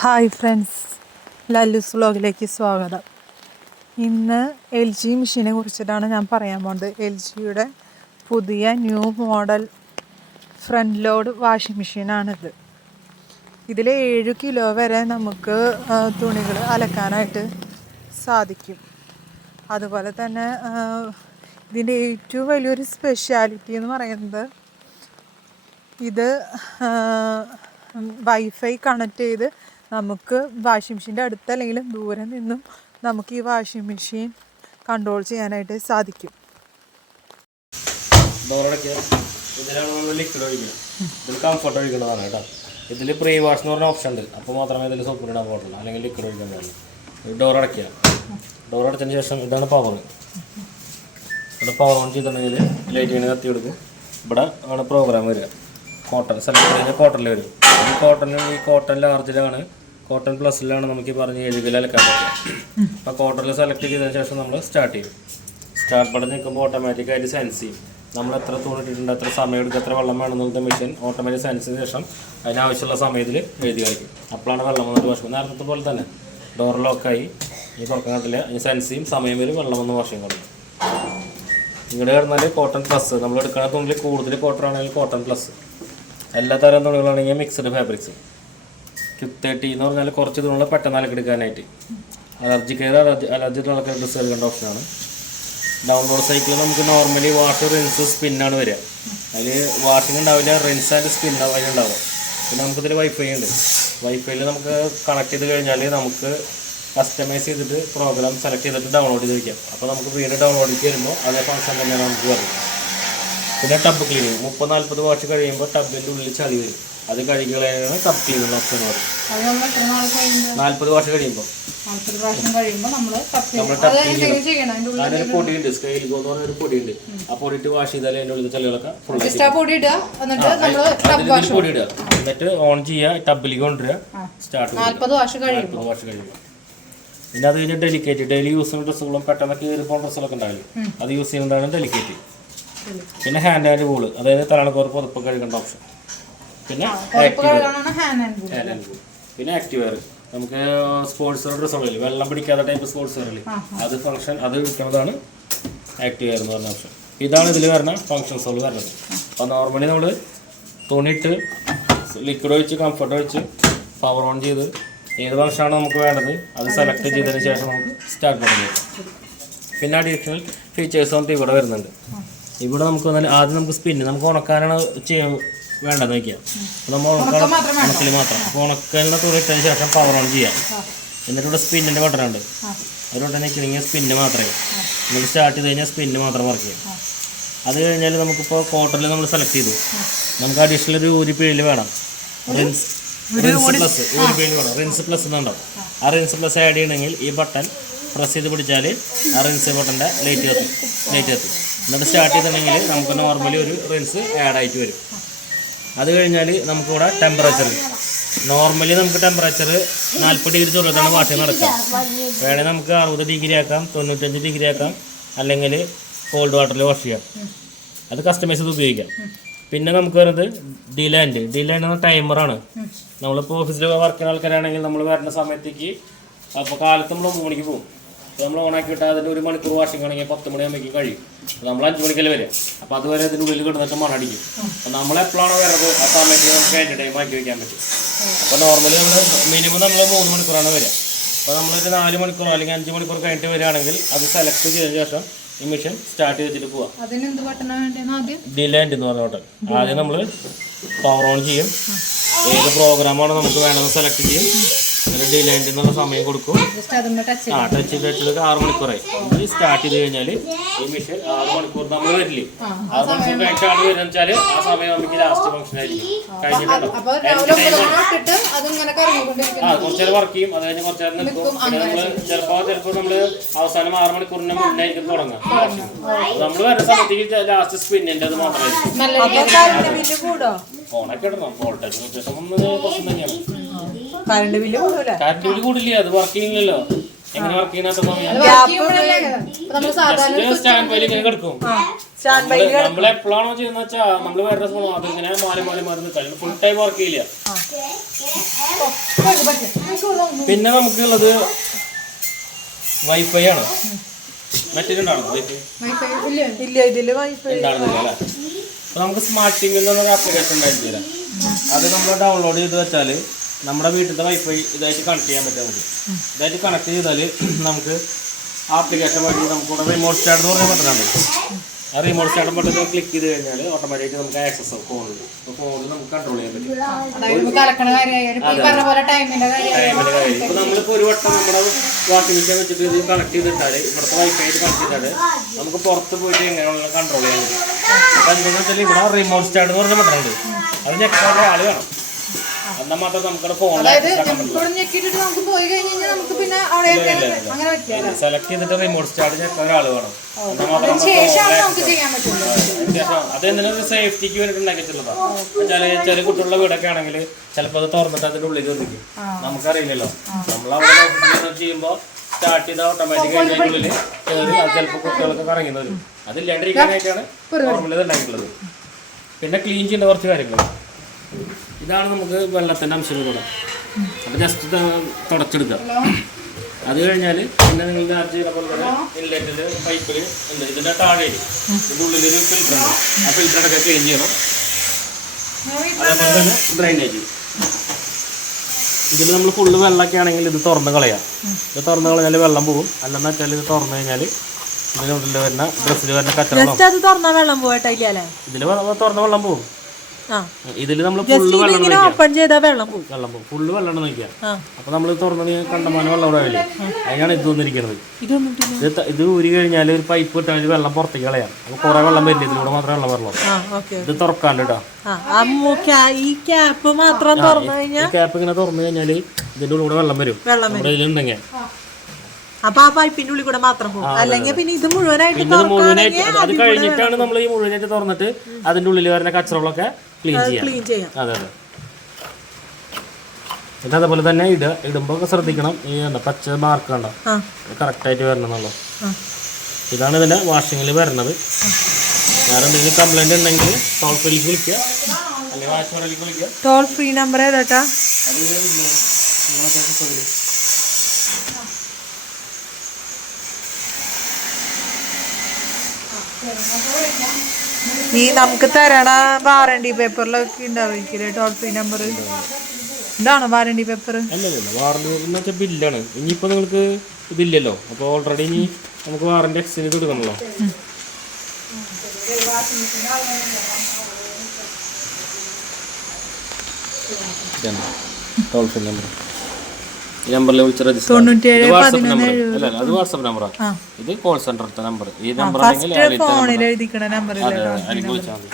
Hi friends, ലല്ലൂസ് വ്ലോഗിലേക്ക് സ്വാഗതം. ഇന്ന് L G മെഷീനെ കുറിച്ചിട്ടാണ് ഞാൻ പറയാൻ പോകുന്നത്. എൽ ജിയുടെ പുതിയ new model front load washing മെഷീനാണിത്. ഇതിൽ 7 കിലോ വരെ നമുക്ക് തുണികൾ അലക്കാനായിട്ട് സാധിക്കും. അതുപോലെ തന്നെ ഇതിൻ്റെ ഏറ്റവും വലിയൊരു സ്പെഷ്യാലിറ്റി എന്ന് പറയുന്നത് ഇത് വൈഫൈ കണക്ട് ചെയ്ത് നമുക്ക് വാഷിംഗ് മെഷീൻ്റെ അടുത്തല്ലെങ്കിലും ദൂരെ നിന്നും നമുക്ക് ഈ വാഷിംഗ് മെഷീൻ കൺട്രോൾ ചെയ്യാനായിട്ട് സാധിക്കും. ഇതിലാണ് നമ്മൾ ലിക്വിഡ് ഒഴിക്കുക. ഇതിൽ കംഫർട്ട് ഒഴിക്കേണ്ടതാണ് കേട്ടോ. ഇതിൽ പ്രീ വാഷ് എന്ന് പറഞ്ഞ ഓപ്ഷൻ ഉണ്ട്. അപ്പോൾ മാത്രമേ ഇതിൽ സോപ്പ് ഇടാൻ പാടുള്ളൂ, അല്ലെങ്കിൽ ലിക്വിഡ് ഒഴിക്കാൻ പാടുള്ളൂ. ഡോർ അടയ്ക്കുക. ഡോർ അടച്ചതിന് ശേഷം ഇതാണ് പവർ. ഇവിടെ പവർ ഓൺ ചെയ്തിട്ടുണ്ടെങ്കിൽ ലൈറ്റ് ഇങ്ങനെ കത്തി കൊടുക്കും. ഇവിടെ ആണ് പ്രോഗ്രാം വരിക. കോട്ടൺ സെലക്ട് കഴിഞ്ഞാൽ കോട്ടണിൽ വരും. ഈ കോട്ടൺ ലാർജിലാണ്, കോട്ടൺ പ്ലസിലാണ് നമുക്ക് ഈ പറഞ്ഞ് 7 കിലോ അലക്കാൻ പറ്റുക. അപ്പോൾ കോട്ടണിൽ സെലക്ട് ചെയ്തതിന് ശേഷം നമ്മൾ സ്റ്റാർട്ട് ചെയ്യും. സ്റ്റാർട്ട് ബട്ടൺ നിൽക്കുമ്പോൾ ഓട്ടോമാറ്റിക്കായിട്ട് സെൻസ് ചെയ്യും. നമ്മൾ എത്ര തൂണിട്ടിട്ടുണ്ട്, എത്ര സമയം എടുക്കുക, എത്ര വെള്ളം വേണമെന്നുള്ളത് മെഷീൻ ഓട്ടോമാറ്റിക് സെൻസ് ചെയ്ത ശേഷം അതിനാവശ്യമുള്ള സമയത്തിൽ എഴുതി കളിക്കും. അപ്പോഴാണ് വെള്ളം വന്നിട്ട് വാഷ്. നേരത്തെ പോലെ തന്നെ ഡോർ ലോക്കായി ഈ തുറക്കാൻ കണ്ടില്ല, അതിന് സെൻസ് ചെയ്യും, സമയം വരും, വെള്ളം വന്ന് വാഷിങ് കൊടുക്കും. ഇവിടെ കിടന്നാൽ കോട്ടൺ പ്ലസ്. നമ്മൾ എടുക്കുന്ന തുണിയിൽ കൂടുതൽ കോട്ടൺ ആണെങ്കിൽ കോട്ടൺ പ്ലസ്. എല്ലാ തരം തുണികളാണെങ്കിൽ മിക്സ്ഡ് ഫാബ്രിക്സ്. Q30 എന്ന് പറഞ്ഞാൽ കുറച്ച് തുണികൾ പെട്ടെന്ന് അലക്കെടുക്കാനായിട്ട്. അലർജി ഉള്ള ഡ്രസ്സ് എടുക്കേണ്ട ഓപ്ഷനാണ്. ഡൗൺലോഡ് സൈക്കിൾ നമുക്ക് നോർമലി വാഷ്, റിൻസ്, സ്പിന്നാണ് വരിക. അതിൽ വാഷിംഗ് ഉണ്ടാവില്ല, റിൻസ് ആൻഡ് സ്പിൻ അതിലുണ്ടാവും. പിന്നെ നമുക്കിതിൽ വൈഫൈ ഉണ്ട്. വൈഫൈയിൽ നമുക്ക് കണക്ട് ചെയ്ത് കഴിഞ്ഞാൽ നമുക്ക് കസ്റ്റമൈസ് ചെയ്തിട്ട് പ്രോഗ്രാം സെലക്ട് ചെയ്തിട്ട് ഡൗൺലോഡ് ചെയ്ത് വയ്ക്കാം. അപ്പോൾ നമുക്ക് വീണ്ടും ഡൗൺലോഡ് വരുമ്പോൾ അതേ ഫംഗ്ഷൻ തന്നെയാണ് നമുക്ക് വരുന്നത്. പിന്നെ ടബ് ക്ലീനിങ് 30-40 വാഷ് കഴിയുമ്പോൾ ടബിൻ്റെ ഉള്ളിൽ ചളി വരും. അത് കഴുകികളാണ് ടബ് ക്ലീനിങ് ഓപ്ഷൻ പറയും. 40 വാഷ് കഴിയുമ്പോൾ അതിനൊരു പൊടിയുണ്ട്, സ്കെയിൽ എന്ന് പറഞ്ഞൊരു പൊടിയുണ്ട്. ആ പൊടിയിട്ട് വാഷ് ചെയ്താൽ അതിൻ്റെ ഉള്ളിൽ ചളികളൊക്കെ ഫുൾ പൊടി ഇടുക. എന്നിട്ട് ഓൺ ചെയ്യുക, ടബിലേക്ക് കൊണ്ടുവരിക, സ്റ്റാർട്ട് 40 വാഷ് കഴിയുമ്പോൾ. പിന്നെ അത് കഴിഞ്ഞ് ഡെലിക്കേറ്റ്, ഡെയിലി യൂസ് ചെയ്യുന്ന ഡ്രസ്സുകളും പെട്ടെന്ന് കീറിപ്പോണ ഡ്രസ്സുകളൊക്കെ ഉണ്ടാവില്ല, അത് യൂസ് ചെയ്യുന്നതാണ് ഡെലിക്കേറ്റ്. പിന്നെ ഹാൻഡ് ആൻഡ് വൂള്, അതായത് തലണക്കോർ പുറപ്പ് കഴുകേണ്ട ഓപ്ഷൻ. പിന്നെ പിന്നെ ആക്റ്റീവ് വെയർ, നമുക്ക് സ്പോർട്സ് വെയർ ഡ്രസ്സുകളിൽ വെള്ളം പിടിക്കാത്ത ടൈപ്പ് സ്പോർട്സ് വെയറിൽ അത് ഫംഗ്ഷൻ അത് വിൽക്കുന്നതാണ് ആക്റ്റീവ് വെയർ എന്ന് പറഞ്ഞ ഓപ്ഷൻ. ഇതാണ് ഇതിൽ വരുന്ന ഫംഗ്ഷൻസുകൾ വരുന്നത്. അപ്പോൾ നോർമലി നമ്മൾ തുണിയിട്ട് ലിക്വിഡ് ഒഴിച്ച് കംഫർട്ട് ഒഴിച്ച് പവർ ഓൺ ചെയ്ത് ഏത് ഫംഗ്ഷനാണ് നമുക്ക് വേണ്ടത് അത് സെലക്ട് ചെയ്തതിന് ശേഷം നമുക്ക് സ്റ്റാർട്ട് ചെയ്യാം. പിന്നെ അഡീഷണൽ ഫീച്ചേഴ്സ് നമുക്ക് ഇവിടെ വരുന്നുണ്ട്. ഇവിടെ നമുക്ക് വന്നാൽ ആദ്യം നമുക്ക് സ്പിന്ന്, നമുക്ക് ഉണക്കാനാണ് വേണ്ടത് വയ്ക്കുക. അപ്പോൾ നമ്മൾ ഉണക്കൽ മാത്രം. അപ്പോൾ ഉണക്കലിനെ തുണിയിട്ടതിന് ശേഷം പവർ ഓൺ ചെയ്യാം. എന്നിട്ട് ഇവിടെ സ്പിന്നിൻ്റെ ബട്ടണുണ്ട്, ഒരു ബട്ടൺ നിൽക്കണമെങ്കിൽ സ്പിന്ന് മാത്രമേ. എന്നിട്ട് സ്റ്റാർട്ട് ചെയ്ത് കഴിഞ്ഞാൽ സ്പിന്ന് മാത്രം വർക്ക് ചെയ്യും. അത് കഴിഞ്ഞാൽ നമുക്കിപ്പോൾ കോട്ടണിൽ നമ്മൾ സെലക്ട് ചെയ്തു, നമുക്ക് അഡീഷണൽ ഒരു ഊരിപ്പിഴിൽ വേണം. റിൻസ് പ്ലസ് ഊരിപ്പിഴിൽ വേണം. റിൻസ് പ്ലസ് എന്നുണ്ടാവും. ആ റിൻസ് പ്ലസ് ആഡ് ചെയ്യണമെങ്കിൽ ഈ ബട്ടൺ പ്രസ് ചെയ്ത് പിടിച്ചാൽ ആ റിൻസ് ബട്ടൻ്റെ ലൈറ്റ് കത്തും. എന്നിട്ട് സ്റ്റാർട്ട് ചെയ്തിട്ടുണ്ടെങ്കിൽ നമുക്ക് നോർമലി ഒരു റിൻസ് ആഡ് ആയിട്ട് വരും. അത് കഴിഞ്ഞാൽ നമുക്കിവിടെ ടെമ്പറേച്ചർ, നോർമലി നമുക്ക് ടെമ്പറേച്ചർ 40 ഡിഗ്രി ചൂടത്താണ് വാഷിംഗ് നടക്കാം. വേണമെങ്കിൽ നമുക്ക് 60 ഡിഗ്രി ആക്കാം, 95 ഡിഗ്രി ആക്കാം, അല്ലെങ്കിൽ കോൾഡ് വാട്ടറിൽ വാഷ് ചെയ്യാം. അത് കസ്റ്റമൈസ് ചെയ്ത് ഉപയോഗിക്കാം. പിന്നെ നമുക്ക് വരുന്നത് ഡിലാൻഡ് എന്ന ടൈമറാണ്. നമ്മളിപ്പോൾ ഓഫീസിൽ വർക്ക് ചെയ്യുന്ന ആൾക്കാരാണെങ്കിൽ നമ്മൾ വരുന്ന സമയത്തേക്ക്, അപ്പോൾ കാലത്ത് നമ്മൾ 3 മണിക്ക് പോകും. നമ്മൾ ഓണാക്കി വിട്ടാൽ അതിൻ്റെ 1 മണിക്കൂർ വാഷിംഗ് ആണെങ്കിൽ 10 മണിയാകുമ്പോഴേക്കും കഴിയും. നമ്മൾ 5 മണിക്കല്ലേ വരിക. അപ്പോൾ അതുവരെ അതിൻ്റെ ഉള്ളിൽ കിടന്നിട്ട് മണടിക്കും. അപ്പോൾ നമ്മളെപ്പോഴാണോ വരുന്നത് ആ സമയത്ത് നമുക്ക് അതിൻ്റെ ടൈം ആക്കി വയ്ക്കാൻ പറ്റും. അപ്പോൾ നോർമലി നമ്മൾ മിനിമം നമ്മൾ 3 മണിക്കൂറാണ് വരിക. അപ്പോൾ നമ്മളൊരു 4 മണിക്കൂർ അല്ലെങ്കിൽ 5 മണിക്കൂർ കഴിഞ്ഞിട്ട് വരികയാണെങ്കിൽ അത് സെലക്ട് ചെയ്തതിന് ശേഷം ഈ മെഷീൻ സ്റ്റാർട്ട് ചെയ്തിട്ട് പോവാം. ഡിലാൻഡ് എന്ന് പറഞ്ഞ ബട്ടൺ ആദ്യം നമ്മൾ പവർ ഓൺ ചെയ്യും. ഏത് പ്രോഗ്രാമാണ് നമുക്ക് വേണമെന്ന് സെലക്ട് ചെയ്യും. ഒരു ഡിലാൻഡ് എന്നുള്ള സമയം കൊടുക്കും. ടച്ച് ചെയ്ത് 6 മണിക്കൂറായി. ഇത് സ്റ്റാർട്ട് ചെയ്ത് കഴിഞ്ഞാൽ ഈ മെഷീൻ 6 മണിക്കൂർ നമ്മൾ വരില്ലേ, 6 മണിക്കൂർ കഴിഞ്ഞിട്ടാണ് വരുന്നത് വെച്ചാൽ ആ സമയം നമുക്ക് ലാസ്റ്റ് ഫംഗ്ഷൻ ആയിരിക്കും കഴിഞ്ഞിട്ടുണ്ടോ. കുറച്ചു നേരം വർക്ക് ചെയ്യും, അത് കഴിഞ്ഞ് കുറച്ചു നേരം നിൽക്കും. പിന്നെ നമ്മൾ ചിലപ്പോൾ നമ്മൾ അവസാനം 6 മണിക്കൂറിന് മുന്നായിരിക്കും തുടങ്ങാം. നമ്മൾ വരുന്ന സമയത്തേക്ക് ലാസ്റ്റ് സ്പിന്നിൻ്റെ അത് മാത്രമായിരിക്കും. ഫോണൊക്കെ ഇടണം. വോൾട്ടേജ് വ്യത്യാസം കുറച്ച് തന്നെയാണ്. കറണ്ട് ബില്ല് കൂടില്ല, അത് വർക്ക് ചെയ്യുന്നില്ലല്ലോ. എങ്ങനെ വർക്ക് ചെയ്യുന്ന സമയം സ്റ്റാൻഡ് ബൈയിൽ ഇങ്ങനെ കിടക്കും. നമ്മൾ എപ്പോഴാണോ ചെയ്യുന്ന വെച്ചാ നമ്മള് വേറെ ഫോണോ അത് ഇങ്ങനെ മാറി മാറി മാറി നിൽക്കാൻ ഫുൾ ടൈം വർക്ക് ചെയ്യില്ല. പിന്നെ നമുക്കുള്ളത് വൈഫൈ ആണ്. മറ്റേതുണ്ടാണോ വൈഫൈ? ഇല്ല, ഇതില് വൈഫൈ ഉണ്ടാകുന്നില്ല അല്ലേ? അപ്പൊ നമുക്ക് സ്മാർട്ട് ടിവി എന്നൊരു ആപ്ലിക്കേഷൻ ഉണ്ടായിട്ട് തരാം. അത് നമ്മൾ ഡൗൺലോഡ് ചെയ്ത് വെച്ചാൽ നമ്മുടെ വീട്ടിലത്തെ വൈഫൈ ഇതായിട്ട് കണക്ട് ചെയ്യാൻ പറ്റും. നമുക്ക് ഇതായിട്ട് കണക്ട് ചെയ്താൽ നമുക്ക് ആപ്ലിക്കേഷൻ വഴി നമുക്കിവിടെ റിമോട്ട് സ്റ്റാർട്ട് എന്ന് പറഞ്ഞ ബട്ടണുണ്ട്. ആ റിമോട്ട് സ്റ്റാർട്ട് ബട്ടൺ ക്ലിക്ക് ചെയ്ത് കഴിഞ്ഞാൽ ഓട്ടോമാറ്റിക് നമുക്ക് ആക്സസ് ആവും ഫോണിൽ. ഫോണിൽ നമുക്ക് കൺട്രോൾ ചെയ്യാൻ പറ്റും. ടൈമിന്റെ കാര്യം ഇപ്പൊ നമ്മളിപ്പോ ഒരു വട്ടം നമ്മുടെ വാഷിംഗ് മെഷീൻ വെച്ചിട്ട് ഇത് കണക്ട് ചെയ്തിട്ടാൽ ഇവിടുത്തെ വൈഫൈ ആയിട്ട് കണക്ട് ചെയ്താൽ നമുക്ക് പുറത്ത് പോയിട്ട് എങ്ങനെയുള്ള കൺട്രോൾ ചെയ്യാൻ പറ്റും. അപ്പൊ എന്താണെന്ന് വെച്ചാൽ ഇവിടെ റിമോട്ട് സ്റ്റാർട്ട് എന്ന് പറഞ്ഞ ബട്ടണുണ്ട്. അത് ഞെക്കാൻ ആള് വേണം. എന്നാൽ മാത്രം നമുക്ക് ഫോണിൽ സെലക്ട് ചെയ്തിട്ട് റിമോട്ട് സ്റ്റാർട്ട് ഞെക്കാൻ ഒരാൾ വേണം. അതെന്തിനൊരു സേഫ്റ്റിക്ക് വേണ്ടിയിട്ട് ഉണ്ടാക്കിയിട്ടുള്ളതാണ്. ചെറിയ കുട്ടികളുടെ വീടൊക്കെ ആണെങ്കിൽ ചിലപ്പോൾ അത് തുറന്നിട്ട് അതിന്റെ ഉള്ളിൽ ഒന്നിക്കും. നമുക്കറിയില്ലല്ലോ. നമ്മളവിടെ ചെയ്യുമ്പോൾ സ്റ്റാർട്ട് ചെയ്ത ഓട്ടോമാറ്റിക് അതിൻ്റെ ഉള്ളിൽ കയറി അത് ചിലപ്പോൾ കുട്ടികളൊക്കെ കറങ്ങി വരും. അതില്ലാണ്ടിരിക്കാനായിട്ടാണ് നോർമൽ ഉണ്ടാക്കിയിട്ടുള്ളത്. പിന്നെ ക്ലീൻ ചെയ്യേണ്ട കുറച്ച് കാര്യങ്ങൾ. ഇതാണ് നമുക്ക് വെള്ളത്തിൻ്റെ അംശം കൂടെ. അപ്പം ജസ്റ്റ് തുടച്ചെടുക്കുക. അത് കഴിഞ്ഞാൽ പിന്നെ നിങ്ങൾ ചാർജ് ചെയ്യുന്ന പോലെ തന്നെ ഇൻലെറ്റിൽ പൈപ്പിൽ ഉണ്ട്. ഇതിൻ്റെ താഴെ ഇതിൻ്റെ ഉള്ളിലൊരു ഫിൽറ്റർ ഉണ്ട്. ആ ഫിൽറ്ററൊക്കെ ക്ലീൻ ചെയ്യണം. അതേപോലെ തന്നെ ഡ്രെയിനേജ്. ഇതിൽ നമ്മൾ ഫുള്ള് വെള്ളമൊക്കെ ആണെങ്കിൽ ഇത് തുറന്ന് കളയാം. ഇത് തുറന്ന് കളഞ്ഞാൽ വെള്ളം പോകും. അല്ലെന്ന് വെച്ചാൽ ഇത് തുറന്നു കഴിഞ്ഞാൽ ഇതിനുള്ളിൽ വരുന്ന ഡ്രസ്സിൽ വരുന്ന കച്ചറ തുറന്ന വെള്ളം പോയിട്ടില്ല. ഇതിൽ തുറന്ന വെള്ളം പോകും. ഇതില് നമ്മൾ ഓപ്പൺ ചെയ്താൽ വെള്ളം പോകും. ഫുള്ള് വെള്ളം നോക്കിയാ. അപ്പൊ നമ്മൾ തുറന്നത് കണ്ടമാനം വെള്ളം ഉണ്ടാവില്ലേ? അതിനാണ് ഇത് വന്നിരിക്കുന്നത്. ഇത് ഊരി കഴിഞ്ഞാൽ ഒരു പൈപ്പ് ഇട്ടാൽ വെള്ളം പുറത്തേക്ക് കളയാം. അപ്പൊ കുറെ വെള്ളം വരില്ല. ഇതിലൂടെ മാത്രമേ വെള്ളം വരുള്ളൂ. ഇത് തുറക്കാണ്ട് കേട്ടോ. ഈ ക്യാപ്പ് മാത്രം തുറന്നു കഴിഞ്ഞാൽ ക്യാപ്പ് ഇങ്ങനെ തുറന്നു കഴിഞ്ഞാൽ ഇതിന്റെ ഉള്ളിലൂടെ വെള്ളം വരും. ഇതിലുണ്ടെങ്കിൽ അപ്പൊ ആ പൈപ്പിന്റെ ഉള്ളിൽ കൂടെ മാത്രം പോകും. അല്ലെങ്കിൽ പിന്നെ ഇത് മുഴുവനായിട്ട് അത് കഴിഞ്ഞിട്ടാണ് നമ്മൾ ഈ മുഴുവനായിട്ട് തുറന്നിട്ട് അതിന്റെ ഉള്ളിൽ വരുന്ന കച്ചറകളൊക്കെ ക്ലീൻ ചെയ്യാം. അതെ അതെ. പിന്നെ അതേപോലെ തന്നെ ഇടുമ്പോൾ ശ്രദ്ധിക്കണം. ഈ പച്ച മാർക്ക് കണ്ടോ, കറക്റ്റായിട്ട് വരണം എന്നുള്ളൂ. ഇതാണ് ഇതിന്റെ വാഷിങ്ങിൽ വരുന്നത്. വേറെ എന്തെങ്കിലും കംപ്ലൈന്റ് ഉണ്ടെങ്കിൽ ടോൾ ഫ്രീക്ക് വിളിക്കുക, അല്ലെങ്കിൽ വാഷ്മെറിലേക്ക് വിളിക്കുക. ടോൾ ഫ്രീ നമ്പർ ഏതാ? ഈ നമുക്ക് തരണ വാറണ്ടി പേപ്പറിലൊക്കെ ഉണ്ടാവില്ലേ ടോൾ ഫ്രീ നമ്പർ? ഇതാണോ വാറണ്ടി പേപ്പർ? അല്ലല്ലോ, വാറണ്ടി പേപ്പർ എന്ന് വെച്ചാൽ ബില്ലാണ്. ഇനിയിപ്പോൾ നിങ്ങൾക്ക് ഇതില്ലല്ലോ. അപ്പോൾ ഓൾറെഡി ഇനി നമുക്ക് വാറണ്ടി എക്സ്റ്റെൻഡ് ചെയ്ത് കൊടുക്കണല്ലോ. ടോൾ ഫ്രീ നമ്പർ ഈ നമ്പറിൽ വിളിച്ച് രജിസ്റ്റർ. വാട്സ്ആപ്പ് നമ്പർ അല്ല, അത് വാട്സ്ആപ്പ് നമ്പറാണ്. ഇത് കോൾ സെന്ററിലത്തെ നമ്പർ. ഈ നമ്പർ ആണെങ്കിൽ അതിലേക്ക് വിളിച്ചാൽ മതി.